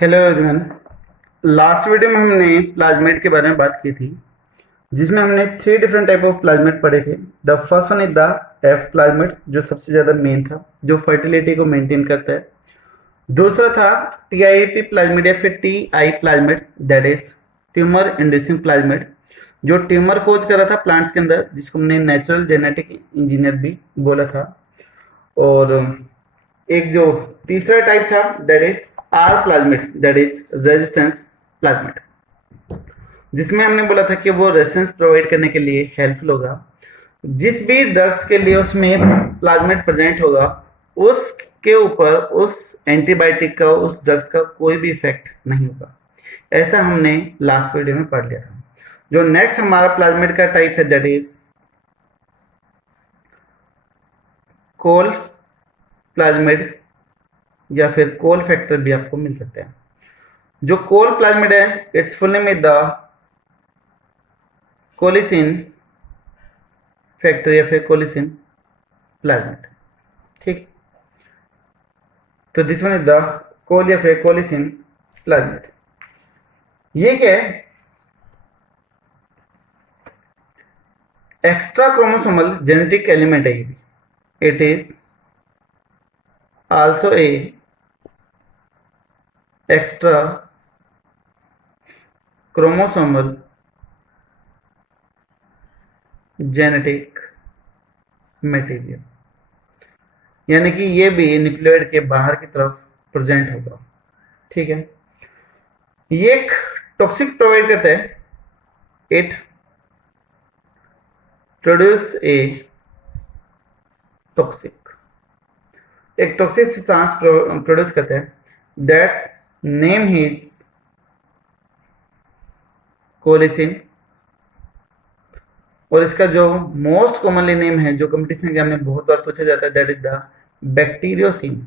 Hello everyone. Last video में हमने plasmid के बारे में बात की थी, जिसमें हमने 3 डिफरेंट टाइप ऑफ प्लाज्मेट पढ़े थे। The first one is the F plasmid, जो सबसे ज़्यादा मेन था, जो फर्टिलिटी को मेंटेन करता है। दूसरा था टीआईपी प्लाज्मेट या फिर TI plasmid, that is tumour inducing plasmid, जो ट्यूमर कोज कर रहा था प्लांट्स के अंदर, जिसको हमने नेचुरल जेनेटिक इंजीनियर भी बोला था। और एक जो तीसरा टाइप था that is R plasmid, that is resistance plasmid, जिसमें हमने बोला था कि वो रेजिस्टेंस प्रोवाइड करने के लिए हेल्पफुल होगा। जिस भी ड्रग्स के लिए उसमें प्लाज्मेट प्रेजेंट होगा, उसके ऊपर उस एंटीबायोटिक का, उस ड्रग्स का कोई भी इफेक्ट नहीं होगा। ऐसा हमने लास्ट वीडियो में पढ़ लिया था। जो नेक्स्ट हमारा प्लाज्मेट का टाइप है दैट इज कोल प्लाज्मेट, या फिर कोल फैक्टर भी आपको मिल सकते हैं। जो कोल प्लाज्मेट है, it's full name is the colicin factor या फिर कोलिसिन प्लाज्मेट। ठीक, तो this one is the col या फिर कोलिसिन प्लाज्मेट। ये क्या है? एक्स्ट्रा क्रोमोसोमल जेनेटिक एलिमेंट है। It is also a extra chromosomal genetic material, यानी कि ये भी न्यूक्लियोइड के बाहर की तरफ प्रेजेंट होगा। ठीक है, ये एक टॉक्सिक प्रोवाइड करता है। इट प्रोड्यूस ए टॉक्सिक, एक टॉक्सिक सब्सटेंस प्रोड्यूस करते हैं। That's name is colicin. और इसका जो मोस्ट कॉमनली नेम है, जो कंपटीशन एग्जाम में बहुत बार पूछा जाता है, that is the bacteriocin.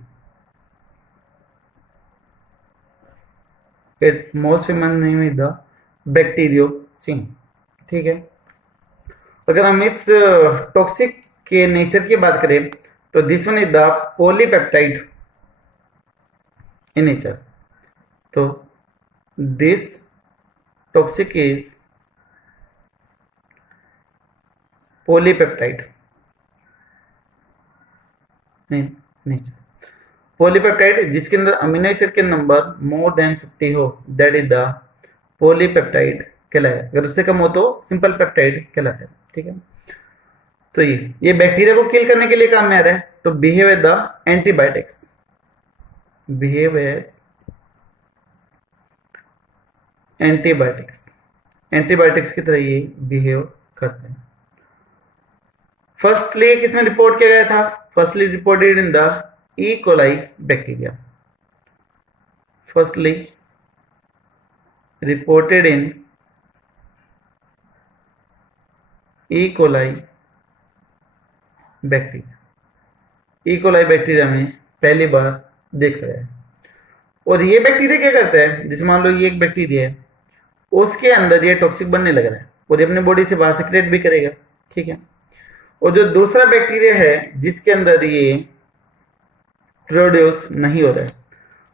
It's most famous name is the bacteriocin. ठीक है, अगर हम इस टॉक्सिक के नेचर की बात करें तो this one is the polypeptide in nature. तो this toxic is polypeptide in nature. Polypeptide जिसके अंदर अमीनो एसिड के नंबर मोर देन 50 हो, दैट इज द पॉलीपेप्टाइड कहलाएगा। अगर उससे कम हो तो सिंपल पेप्टाइड कहलाता है। ठीक है, तो ये बैक्टीरिया को किल करने के लिए काम में आ रहा है, तो behave as the antibiotics, behave as antibiotics, antibiotics की तरह ये बिहेव करते हैं। फर्स्टली किसमें रिपोर्ट किया गया था? Firstly reported in the E coli bacteria. Firstly reported in E coli bacteria. E coli bacteria में पहली बार देखा गया है। और ये बैक्टीरिया क्या करता है? जैसे मान लो ये एक बैक्टीरिया है, उसके अंदर ये टॉक्सिक बनने लग रहा है और ये अपने बॉडी से बाहर सिक्रेट भी करेगा। ठीक है, और जो दूसरा बैक्टीरिया है जिसके अंदर ये प्रोड्यूस नहीं हो रहा है,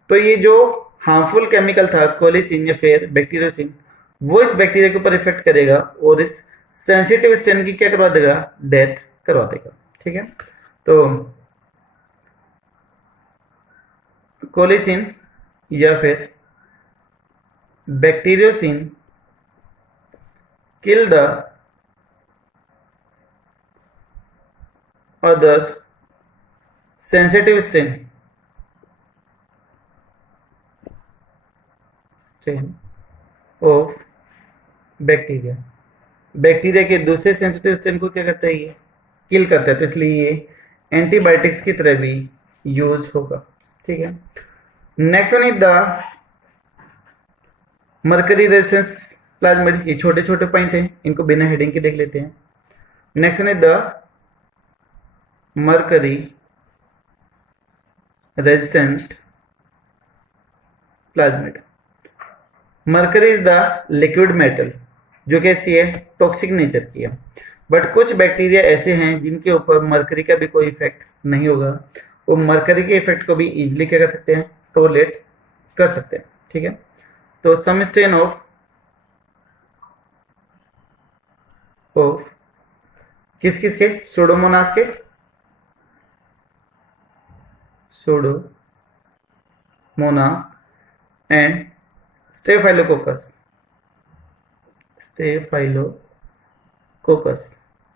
तो ये जो हार्मफुल केमिकल था कोलिसिन या फिर बैक्टीरियोसिन, वो इस बैक्टीरिया के ऊपर इफेक्ट करेगा और इस सेंसिटिव स्ट्रेन की क्या करवा देगा? डेथ करवा देगा। ठीक है, तो कोलिसिन या फिर bacteriocin kill the other sensitive strain of bacteria. Bacteria के दूसरे सेंसिटिव स्ट्रेन को क्या करता है? ये किल करता है। तो इसलिए ये एंटीबायोटिक्स की तरह भी यूज होगा। ठीक है, next one is the mercury resistance plasmid. ये छोटे छोटे पॉइंट हैं, इनको बिना हेडिंग के देख लेते हैं। Next one is the mercury resistant plasmid. Mercury is the liquid metal, जो कैसी है? टॉक्सिक नेचर की है। बट कुछ बैक्टीरिया ऐसे हैं जिनके ऊपर मरकरी का भी कोई इफेक्ट नहीं होगा। वो मरकरी के इफेक्ट को भी इजीली क्या कर सकते हैं? टॉलरेट कर सकते हैं। ठीक है। तो सम स्ट्रेन ऑफ किस किस के, सुडोमोनास के, सुडोमोनास एंड स्टेफाइलोकोकस।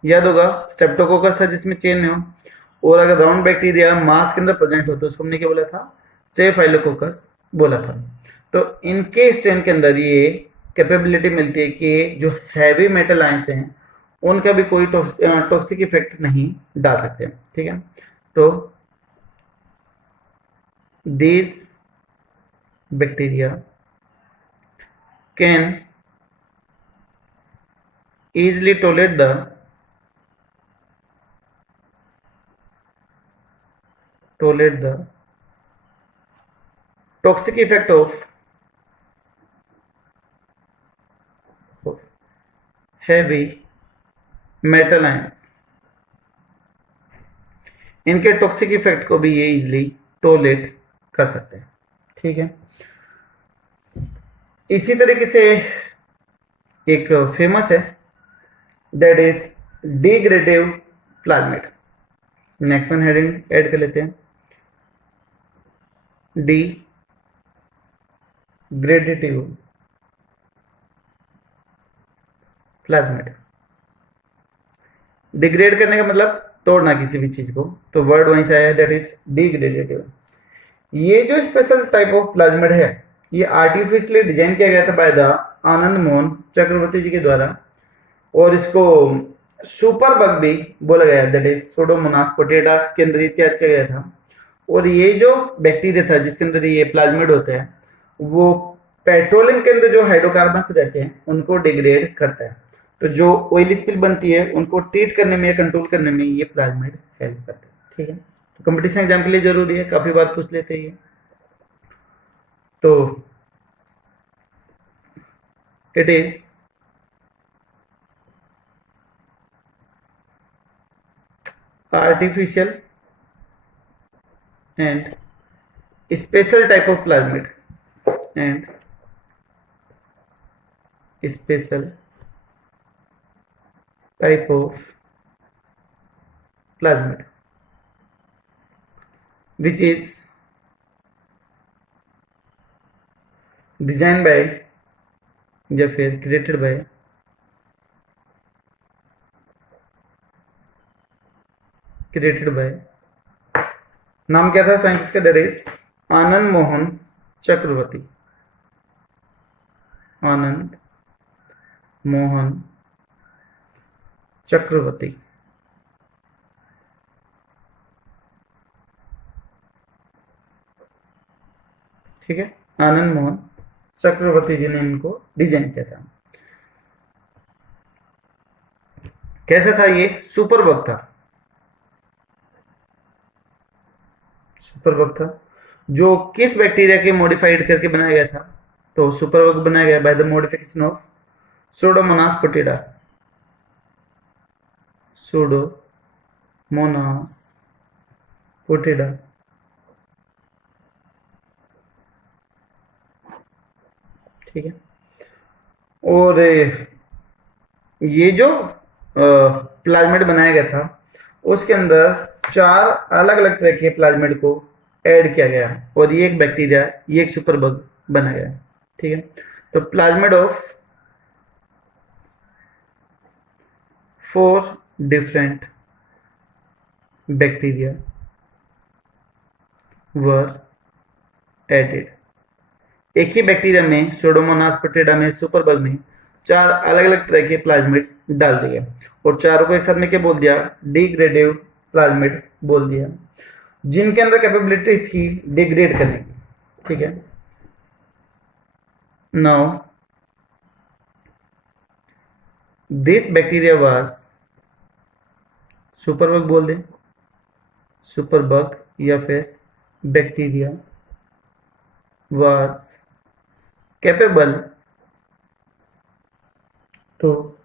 याद होगा स्ट्रेप्टोकोकस था जिसमें चेन में हो, और अगर राउंड बैक्टीरिया मास के अंदर प्रेजेंट हो तो उसको हमने क्या बोला था, स्टेफाइलोकोकस बोला था। तो इनके स्ट्रेन के अंदर ये कैपेबिलिटी मिलती है कि जो हैवी मेटल आयंस हैं उनका भी कोई टॉक्सिक इफेक्ट नहीं डाल सकते, ठीक है। तो these bacteria can easily tolerate the toxic effect of heavy metal ions। इनके टॉक्सिक इफेक्ट को भी ये इजिली टॉलरेट कर सकते हैं, ठीक है। इसी तरीके से एक फेमस है, that is degradative plasmid. Next one heading add कर लेते हैं, डिग्रेडेटिव प्लाज्मिड। डिग्रेड करने का मतलब तोड़ना किसी भी चीज को, तो वर्ड वहीं से आया है, दैट इज डिग्रेडेटिव। ये जो स्पेशल टाइप ऑफ प्लाज्मिड है ये आर्टिफिशियली डिजाइन किया गया था बाय द आनंद मोहन चक्रवर्ती जी के द्वारा, और इसको सुपर बग भी बोला गया, दैट इज सुडोमोनास पोटेटा के अंदर तैयार किया गया था। और ये जो बैक्टीरिया था जिसके अंदर ये प्लाज्मिड होता है वो पेट्रोलियम के अंदर जो हाइड्रोकार्बन रहते हैं उनको डिग्रेड करता है। तो जो ऑयल स्पिल बनती है उनको ट्रीट करने में या कंट्रोल करने में ये प्लाज्मिड हेल्प करता है, ठीक है। तो कंपटीशन एग्जाम के लिए जरूरी है, काफी बार पूछ लेते हैं ये। तो it is artificial and special type of plasmid and special type of plasmid which is designed by या फिर created by नाम क्या था साइंटिस्ट का, दैट इज आनंद मोहन चक्रवर्ती। आनंद मोहन चक्रवर्ती, ठीक है। आनंद मोहन चक्रवर्ती जी ने इनको डिजाइन किया था। कैसा था ये, सुपर बग था, सुपर बग था जो किस बैक्टीरिया के मॉडिफाइड करके बनाया गया था, तो सुपर बग बनाया गया by the modification of Pseudomonas putida. Pseudomonas putida, ठीक है। और ये जो प्लाज्मिड बनाया गया था उसके अंदर 4 अलग अलग तरह के प्लाज्मिड को ऐड किया गया, और ये एक बैक्टीरिया, ये एक सुपर बग बनाया गया, ठीक है। तो plasmid of 4 different bacteria were added. एक ही बैक्टीरिया में, सुडोमोनास पोटेटा में, सुपर बग में 4 अलग अलग तरह के प्लाज्मिड डाल दिए, और चारों को एक साथ में क्या बोल दिया, डिग्रेडेटिव प्लाज्मिड बोल दिया, जिनके अंदर कैपेबिलिटी थी डिग्रेड करने की, ठीक है। Now this bacteria was, super bug बोल दे, सुपर बग या फिर bacteria was capable to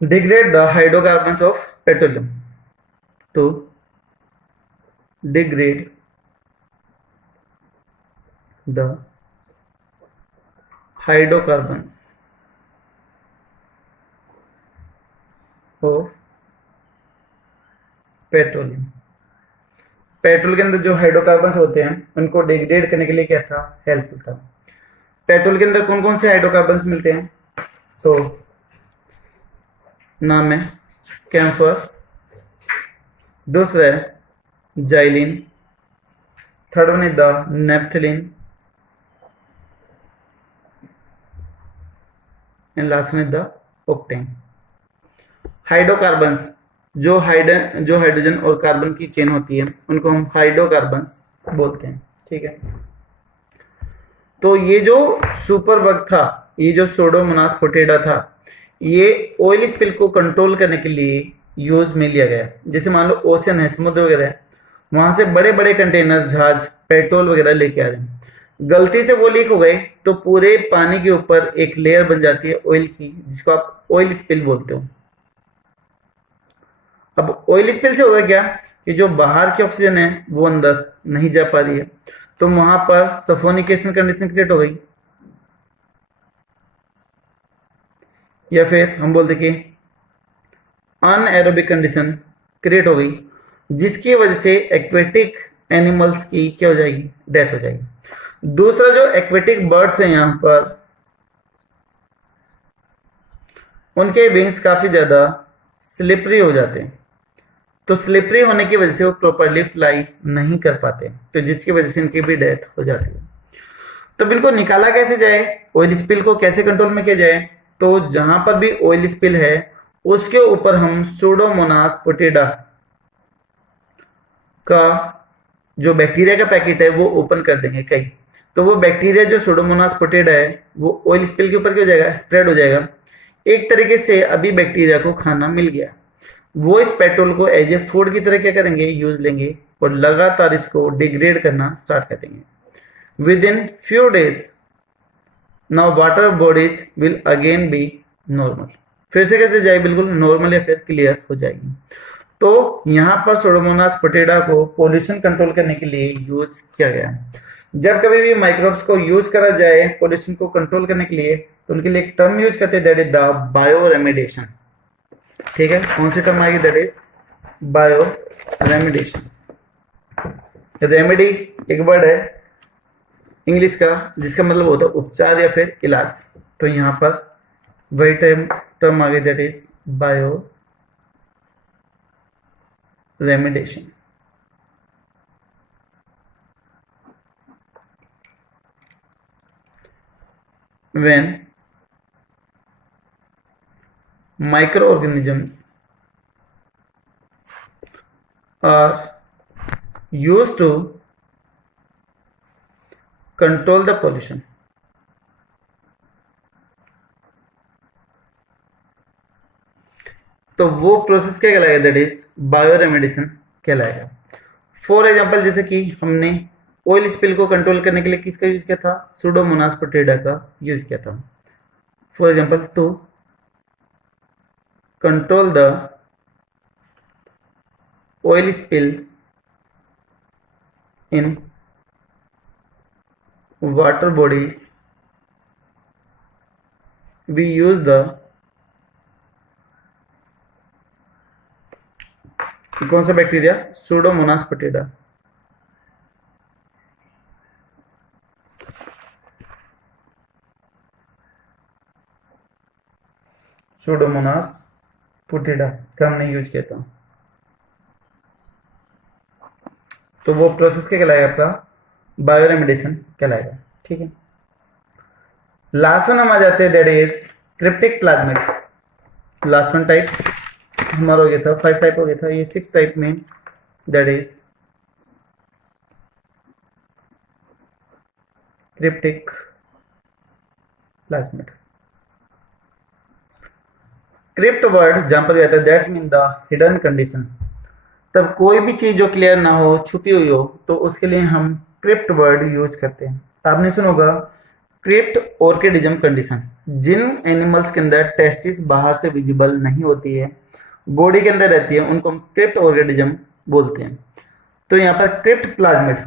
degrade the hydrocarbons of petroleum, to degrade the hydrocarbons of petroleum. Petrol के अंदर जो हाइड्रोकार्बन्स होते हैं उनको डिग्रेड करने के लिए क्या था, हेल्पफुल था। पेट्रोल के अंदर कौन कौन से हाइड्रोकार्बन्स मिलते हैं, तो नाम है कैम्फर, दूसरा है xylene, third one is the naphthalene and last one is the octane. Hydrocarbons जो हाइड्रोजन और कार्बन की चेन होती है उनको हम हाइड्रोकार्बन्स बोलते हैं, ठीक है। तो ये जो सुपर बग था, ये जो सूडोमोनास पोटैटा था, ये ऑयल स्पिल को कंट्रोल करने के लिए यूज में लिया गया। जैसे मान लो ओशन है, समुद्र वगैरह है, वहां से बड़े बड़े कंटेनर, जहाज, पेट्रोल वगैरह लेके आ रहे हैं, गलती से वो लीक हो गए तो पूरे पानी के ऊपर एक लेयर बन जाती है ऑयल की, जिसको आप ऑयल स्पिल बोलते हो। अब ऑयल स्पिल से होगा क्या कि जो बाहर की ऑक्सीजन है वो अंदर नहीं जा पा रही है, तो वहां पर सफोनिकेशन कंडीशन क्रिएट हो गई, या फिर हम बोलते कि अनएरोबिक कंडीशन क्रिएट हो गई, जिसकी वजह से एक्वेटिक एनिमल्स की क्या हो जाएगी, डेथ हो जाएगी। दूसरा जो एक्वेटिक बर्ड्स हैं यहाँ पर, उनके विंग्स काफी ज्यादा स्लिपरी हो जाते हैं, तो स्लिपरी होने की वजह से वो प्रॉपरली फ्लाई नहीं कर पाते, तो जिसकी वजह से इनकी भी डेथ हो जाती है। तो बिल्कुल निकाला कैसे जाए, ऑयल स्पिल को कैसे कंट्रोल में किया जाए, तो जहां पर भी ऑयल स्पिल है उसके ऊपर हम सूडोमोनास पोटैटा का जो बैक्टीरिया का पैकेट है वो ओपन कर देंगे कई, तो वो बैक्टीरिया जो सूडोमोनास पोटैटा है वो ऑयल स्पिल के ऊपर क्या हो जाएगा, स्प्रेड हो जाएगा। एक तरीके से अभी बैक्टीरिया को खाना मिल गया, वो इस पेट्रोल को एज ए फूड की तरह क्या करेंगे, यूज लेंगे और लगातार इसको डिग्रेड करना स्टार्ट कर देंगे। With in few days now water bodies will again B normal. फिर से कैसे जाए, बिल्कुल नॉर्मल या फिर क्लियर हो जाएगी। तो यहाँ पर सूडोमोनास पोटैटा को पोल्यूशन कंट्रोल करने के लिए यूज किया गया। जब कभी भी माइक्रोब्स को यूज करा जाए पोल्यूशन को कंट्रोल करने के लिए, तो उनके लिए एक टर्म यूज करते हैं, that is the bio remediation. ठीक है, कौन सी टर्म आएगी, that is bio remediation. Remedy एक वर्ड है इंग्लिश का जिसका मतलब होता है उपचार या फिर इलाज, तो यहाँ पर वही टर्म आ गई, that is bio remediation. When microorganisms are used to control the pollution, तो वो प्रोसेस क्या कहलाएगा, दैट इज बायो रेमेडिएशन कहलाएगा। फॉर एग्जांपल, जैसे कि हमने ऑयल स्पिल को कंट्रोल करने के लिए किसका यूज किया था, सूडोमोनास पोटैटा का यूज किया था। For example, to control the oil spill in water bodies we use the, कौन सा bacteria, Pseudomonas putida. Pseudomonas putida का हमने यूज किया था, तो वो प्रोसेस क्या कहलाएगा, आपका बायो रेमेडिएशन कहलाएगा। ठीक है, लास्ट वन हम आ जाते हैं, that is cryptic plasmid. Last one type हमारा हो गया था, 5 टाइप हो गया था, ये 6 टाइप में, that is cryptic plasmid. Crypt word जहां पर आता है, that's mean the hidden condition. तब कोई भी चीज जो क्लियर ना हो, छुपी हुई हो, तो उसके लिए हम क्रिप्ट वर्ड यूज करते हैं। आपने सुना होगा क्रिप्ट ऑर्किडिज्म कंडीशन, जिन एनिमल्स के अंदर टेस्टिस बाहर से विजिबल नहीं होती है, बॉडी के अंदर रहती है, उनको हम क्रिप्ट ऑर्किडिज्म बोलते हैं। तो यहाँ पर क्रिप्ट प्लाज्मिड,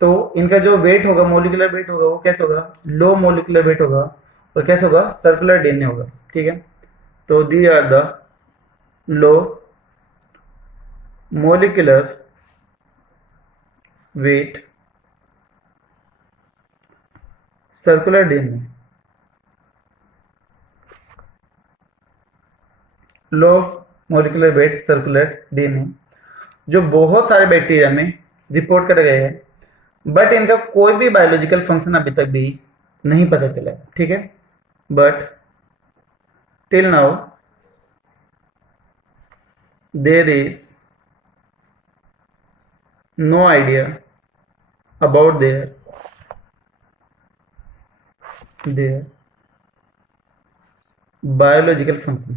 तो इनका जो वेट होगा, मोलिकुलर वेट होगा, वो कैसे होगा, लो मोलिकुलर वेट होगा, और कैसे होगा, सर्कुलर डीएनए होगा। ठीक है, तो these are the low molecular weight circular DNA, low molecular weight circular DNA, जो बहुत सारे बैक्टीरिया में रिपोर्ट करे गए हैं, बट इनका कोई भी बायोलॉजिकल फंक्शन अभी तक भी नहीं पता चला है। ठीक है, but till now there is no idea about their biological function।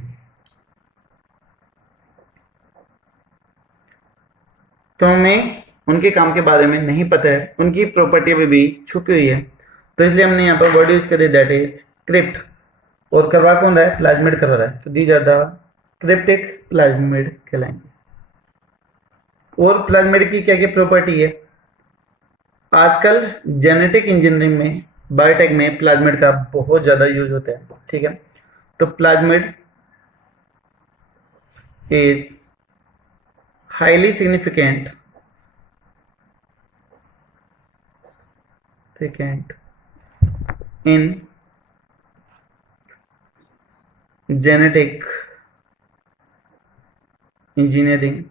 तो हमें उनके काम के बारे में नहीं पता है, उनकी प्रॉपर्टी अभी भी छुपी हुई है, तो इसलिए हमने यहाँ पर वर्ड यूज कर दिया दैट इज क्रिप्ट। और करवा कौन रहा है, प्लाज्मिड करवा रहा है, तो these are the cryptic plasmid कहलाएंगे। और प्लाज्मिड की क्या क्या प्रॉपर्टी है, आजकल जेनेटिक इंजीनियरिंग में, बायोटेक में प्लाज्मिड का बहुत ज्यादा यूज होता है। ठीक है, तो plasmid is highly significant in genetic engineering,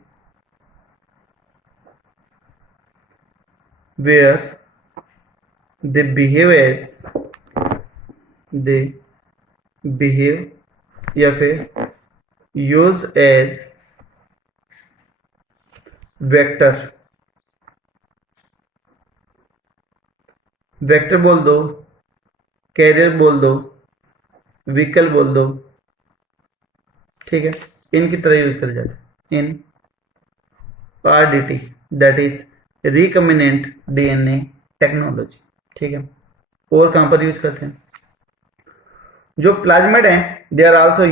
where they behave या फिर use as वेक्टर बोल दो, कैरियर बोल दो, व्हीकल बोल दो। ठीक है, इनकी तरह यूज करे जाते हैं इन RDT, that is recombinant DNA technology. ठीक है, और कहां पर यूज करते हैं, जो प्लाज्मिड है they are also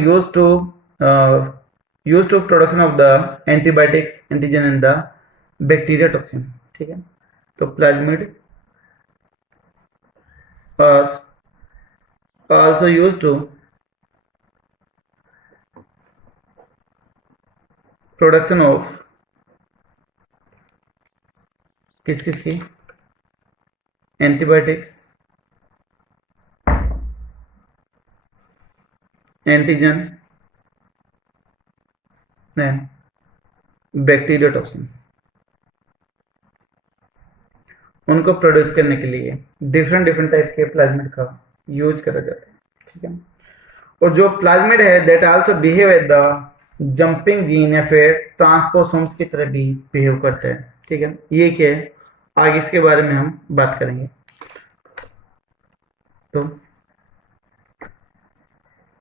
use to production of the antibiotics antigen in the bacteria toxin. ठीक है, तो plasmid are also used to production of किसकी एंटीबायोटिक्स, एंटीजन, बैक्टीरिया टॉक्सिन, उनको प्रोड्यूस करने के लिए डिफरेंट टाइप के प्लाज्मिड का यूज करा जाता है। ठीक है, और जो प्लाज्मिड है that also behave at the jumping gene या फिर ट्रांसपोसोम्स की तरह भी बिहेव करते हैं। ठीक है, ये क्या है, आगे इसके बारे में हम बात करेंगे। तो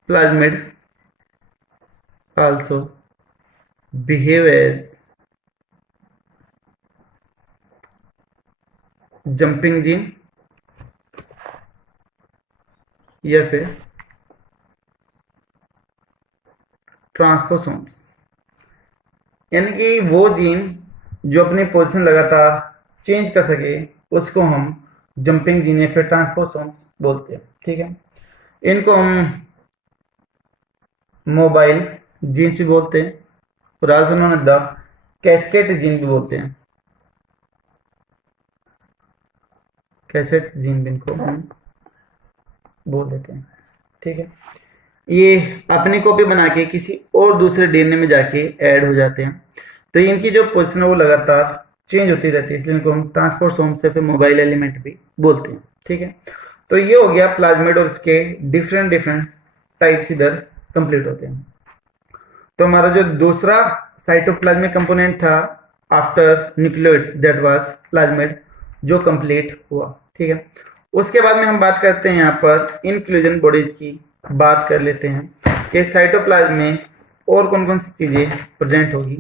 plasmid also behave as jumping gene या फिर ट्रांसपोसोम्स, यानी कि वो जीन जो अपनी पोजीशन लगातार चेंज कर सके उसको हम जंपिंग जीन या फिर ट्रांसपोसोम्स बोलते हैं। ठीक है, इनको हम मोबाइल जीन्स भी बोलते हैं और also known as the cassette gene भी बोलते हैं, कैसेट्स जीन भी इनको हम बोल देते हैं। ठीक है, ये अपनी कॉपी बना के किसी और दूसरे डीएनए में जाके ऐड हो जाते हैं, तो इनकी जो पोजीशन है वो लगातार चेंज होती रहती है, इसलिए इनको हम ट्रांसपोसोम से फिर मोबाइल एलिमेंट भी बोलते हैं। ठीक है, तो ये हो गया प्लाज्मिड और इसके डिफरेंट टाइप्स इधर कंप्लीट होते हैं। तो हमारा जो दूसरा साइटोप्लाज्मिक कंपोनेंट था after nucleoid that was plasmid, जो कंप्लीट हुआ। ठीक है, उसके बाद में हम बात करते हैं यहाँ पर इंक्लूजन बॉडीज की बात कर लेते हैं कि साइटोप्लाज्म में और कौन कौन सी चीजें प्रेजेंट होगी।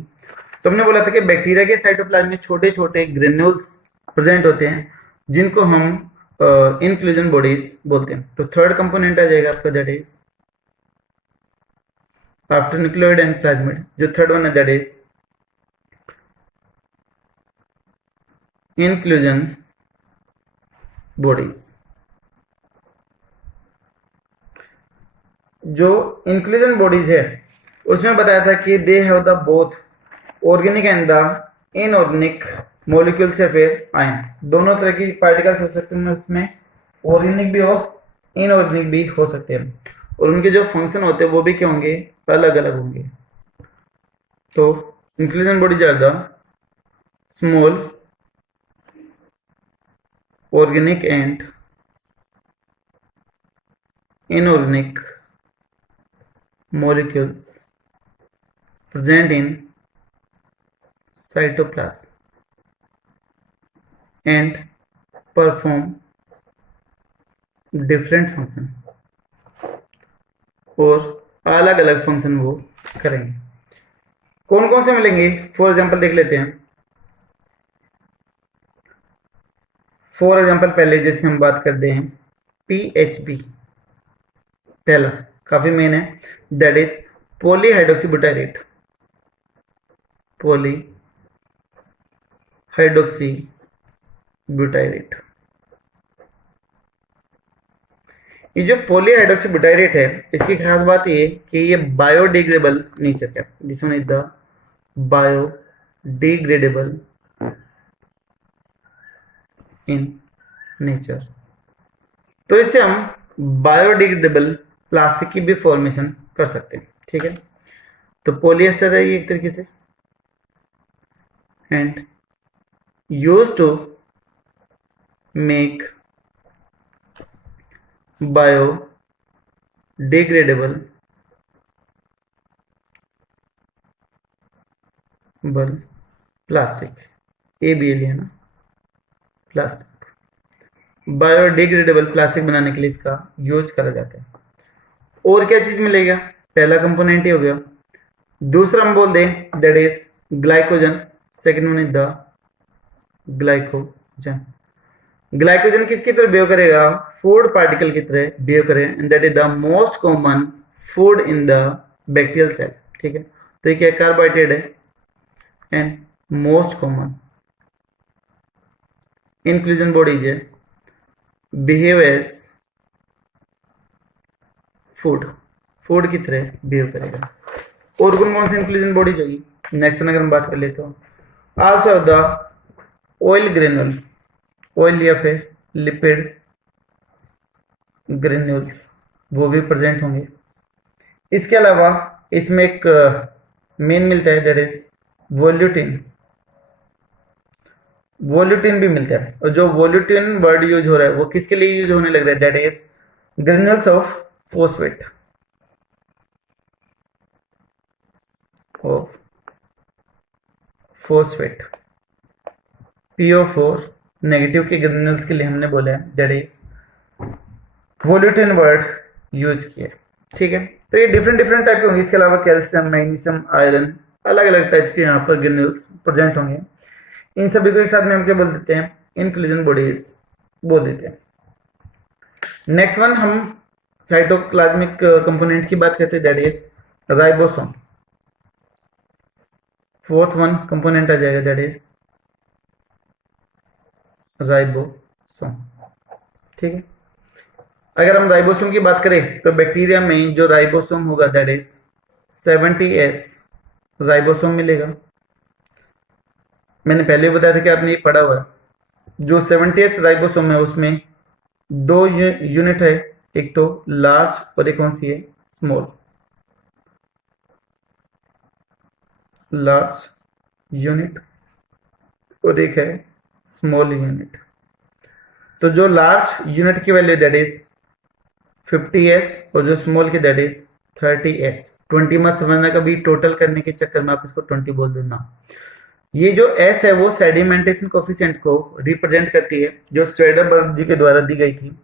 तो हमने बोला था कि बैक्टीरिया के साइटोप्लाज्म में छोटे छोटे ग्रेन्यूल्स प्रेजेंट होते हैं जिनको हम इंक्लूजन बॉडीज बोलते हैं। तो थर्ड कंपोनेंट आ जाएगा आपका that is after nucleoid and plasmid, जो थर्ड वन है दैट इज inclusion bodies। जो इंक्लूजन बॉडीज है उसमें बताया था कि they have the both organic and the inorganic molecules या फिर आयन, दोनों तरह की पार्टिकल्स हो सकते हैं उसमें, ऑर्गेनिक भी और इनऑर्गेनिक भी हो सकते हैं, और उनके जो फंक्शन होते हैं वो भी क्या होंगे, अलग अलग होंगे। तो inclusion bodies are the small organic and inorganic molecules present in cytoplasm and perform different function, और अलग अलग फंक्शन वो करेंगे। कौन कौन से मिलेंगे, फॉर एग्जांपल देख लेते हैं। फॉर एग्जांपल पहले जैसे हम बात करते हैं PHB, पहला काफी मेन है, दैट इज पॉलीहाइड्रोक्सीब्यूटाइरेट, पॉलीहाइड्रोक्सीब्यूटाइरेट। ये जो पॉलीहाइड्रोक्सीब्यूटाइरेट है इसकी खास बात ये कि ये बायोडिग्रेडेबल नेचर का, this one is the biodegradable in nature. तो इससे हम बायोडिग्रेडेबल प्लास्टिक की भी फॉर्मेशन कर सकते हैं, ठीक है। तो पॉलिएस्टर है ये एक तरीके से, and use to make biodegradable plastic, ABL है ना, प्लास्टिक, बायोडिग्रेडेबल प्लास्टिक बनाने के लिए इसका यूज करा जाता है। और क्या चीज मिलेगा, पहला कंपोनेंट ही हो गया। दूसरा हम बोल दें that is glycogen, second one is the glycogen. Glycogen किसकी तरह बिहेव करेगा, फूड पार्टिकल की तरह बिहेव करेगा, and that is the most common food in the bacterial cell, ठीक है। तो ये क्या कार्बोहाइड्रेट है and most common inclusion bodies है, बिहेव एज फूड की तरह बिहेव करेगा। और कौन से इंक्लूजन बॉडीज होगी, नेक्स्ट वन अगर हम बात कर लेते हो, also of the oil granule, oil या फिर लिपिड ग्रेन्यूल्स वो भी प्रेजेंट होंगे। इसके अलावा इसमें एक मेन मिलता है दैट इज वोल्यूटिन, वोल्यूटिन भी मिलता है, और जो वोल्यूटिन वर्ड यूज हो रहा है वो किसके लिए यूज होने लग रहा है, that is granules of phosphate, of phosphate, PO4 negative के ग्रेन्यूल्स के लिए हमने बोला है दैट इज वोल्यूटिन वर्ड यूज किया, ठीक है। तो ये डिफरेंट डिफरेंट टाइप के होंगे। इसके अलावा कैल्शियम, मैग्नीशियम, आयरन, अलग अलग टाइप्स के यहाँ पर ग्रेन्यूल्स प्रेजेंट होंगे। इन सभी को एक साथ में हम क्या बोल देते हैं, इंक्लूजन बॉडीज बोल देते हैं। नेक्स्ट वन हम साइटोप्लाज्मिक कंपोनेंट की बात करते हैं that is ribosome. Fourth one component आ जाएगा दैट इज राइबोसोम, ठीक है। अगर हम राइबोसोम की बात करें तो बैक्टीरिया में जो राइबोसोम होगा दैट इज 70S राइबोसोम मिलेगा। मैंने पहले बताया था कि आपने ये पढ़ा हुआ है, जो 70S राइबोसोम है उसमें दो यूनिट है, एक तो लार्ज और एक कौन सी है, स्मॉल। लार्ज यूनिट और एक है स्मॉल यूनिट। तो जो लार्ज यूनिट की वैल्यू दैट इज 50S और जो स्मॉल की दैट इज 30S। 20 मत समझना कभी, टोटल करने के चक्कर में आप इसको 20 बोल देना। ये जो S है वो सेडिमेंटेशन कोफिशिएंट को रिप्रेजेंट करती है, जो स्वेडरबर्ग जी के द्वारा दी गई थी।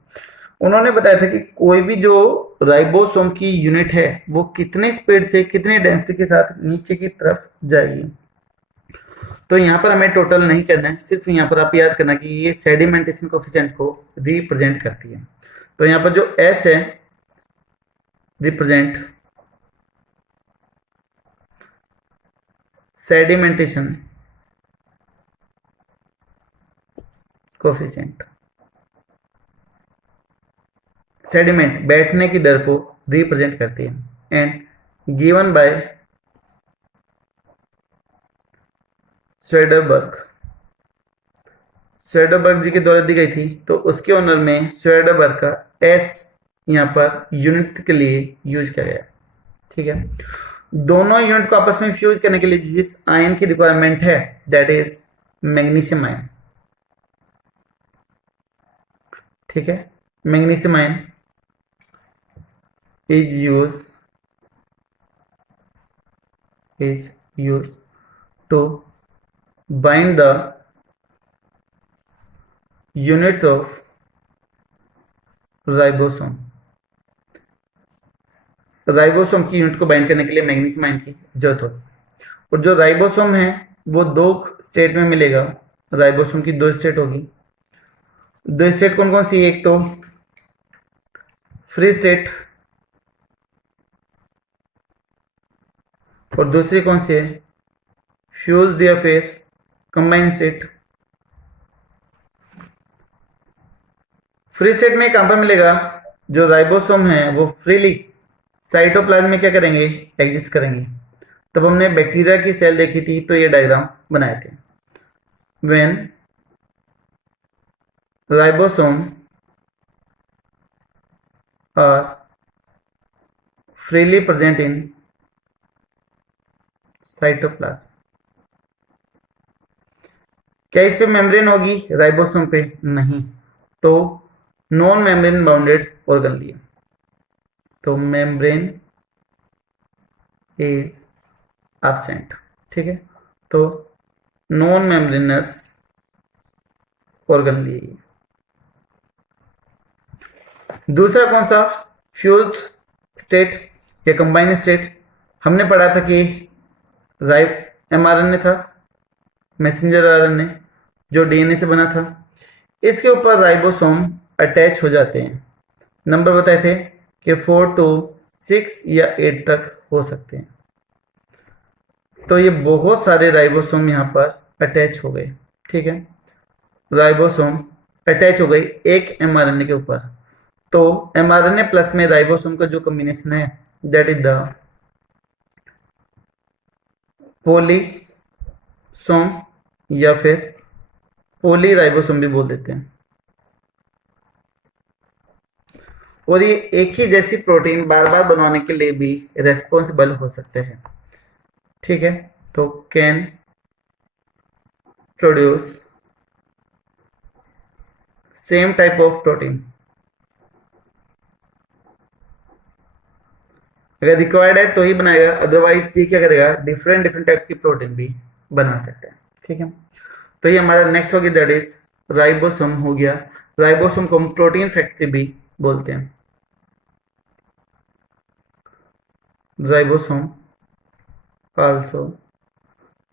उन्होंने बताया था कि कोई भी जो राइबोसोम की यूनिट है वो कितने स्पीड से कितने डेंसिटी के साथ नीचे की तरफ जाएगी। तो यहाँ पर हमें टोटल नहीं करना है, सिर्फ यहाँ पर आप याद करना कि ये सेडिमेंटेशन कोफिशिएंट को रिप्रेजेंट करती है। तो यहाँ पर जो S है रिप्रेजेंट सेडिमेंटेशन कोफिशिएंट, सेडिमेंट बैठने की दर को रिप्रेजेंट करती है एंड गिवन बाय स्वेडरबर्ग जी के द्वारा दी गई थी। तो उसके ऑनर में स्वेडरबर्ग का एस यहाँ पर यूनिट के लिए यूज किया गया। ठीक है, दोनों यूनिट को आपस में फ्यूज करने के लिए जिस आयन की रिक्वायरमेंट है दैट इज मैग्नीशियम आयन। ठीक है, magnesium ion is used to bind the units of ribosome. Ribosome की यूनिट को बाइंड करने के लिए मैग्नीशियम आयन की जरूरत होगी। और जो राइबोसोम है वो दो स्टेट में मिलेगा। राइबोसोम की दो स्टेट होगी। दो स्टेट कौन कौन सी? एक तो फ्री स्टेट और दूसरी कौन सी है? फ्यूज्ड या फिर कंबाइंड स्टेट। फ्री स्टेट में कहां पर मिलेगा? जो राइबोसोम है वो फ्रीली साइटोप्लाज्म में क्या करेंगे? एग्जिस्ट करेंगे। तब हमने बैक्टीरिया की सेल देखी थी तो ये डायग्राम बनाए थे। When ribosome are freely present in cytoplasm. क्या इस पे मेम्ब्रेन होगी? राइबोसोम पे नहीं, तो नॉन मेम्ब्रेन बाउंडेड ऑर्गन लिए। तो मेम्ब्रेन इज एब्सेंट। ठीक है, तो नॉन मेम्ब्रेनस ऑर्गन लिए। दूसरा कौन सा? फ्यूज्ड स्टेट या कंबाइंड स्टेट। हमने पढ़ा था कि mRNA था, मैसेंजर आरएनए जो डीएनए से बना था। इसके ऊपर राइबोसोम अटैच हो जाते हैं। नंबर बताए थे कि 4 to 6 या 8 तक हो सकते हैं। तो ये बहुत सारे राइबोसोम यहाँ पर अटैच हो गए। ठीक है, राइबोसोम अटैच हो गई एक mRNA के ऊपर। तो mRNA प्लस में राइबोसोम का जो कॉम्बिनेशन है दैट इज द पॉलीसोम या फिर पॉलीराइबोसोम भी बोल देते हैं। और ये एक ही जैसी प्रोटीन बार बार बनाने के लिए भी रेस्पॉन्सिबल हो सकते हैं। ठीक है, तो can produce same type of protein. अगर रिक्वायर्ड है तो ही बनाएगा, अदरवाइज ये क्या करेगा? डिफरेंट टाइप की प्रोटीन भी बना सकता है। ठीक है, तो ये हमारा नेक्स्ट हो गया दैट इज राइबोसोम हो गया। राइबोसोम को हम प्रोटीन फैक्ट्री भी बोलते हैं। Ribosome also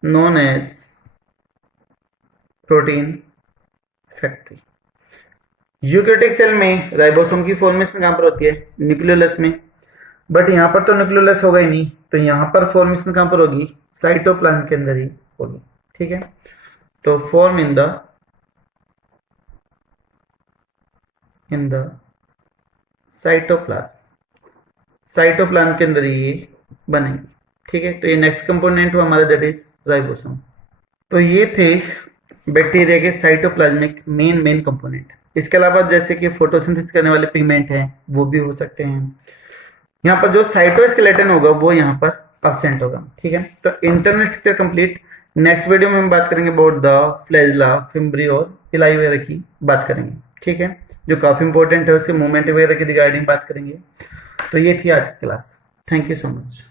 known as protein factory. Eukaryotic cell में राइबोसोम की फॉर्मेशन कहां पर होती है? न्यूक्लियोलस में। बट यहां पर तो न्यूक्लियोलस होगा ही नहीं, तो यहां पर फॉर्मेशन कहां पर होगी? साइटोप्लाज्म के अंदर ही होगी। ठीक है, तो form in the cytoplasm. Cytoplasm के अंदर ये बनेंगे। ठीक है, तो ये नेक्स्ट कंपोनेंट हुआ हमारा दैट इज राइबोसोम। तो ये थे बैक्टीरिया के साइटोप्लाज्मिक मेन कंपोनेंट। इसके अलावा जैसे कि फोटोसिंथेसिस करने वाले पिगमेंट हैं वो भी हो सकते हैं। यहाँ पर जो साइटोस्केलेटन होगा वो यहाँ पर एब्सेंट होगा। ठीक है, तो internal structure complete. Next video में हम बात करेंगे अबाउट द फ्लैजिला, फिम्ब्री और पिलाई वगैरह की बात करेंगे। ठीक है, जो काफी इंपॉर्टेंट है, उसके मूवमेंट वगैरह की रिगार्डिंग बात करेंगे। तो ये थी आज की class. Thank you so much.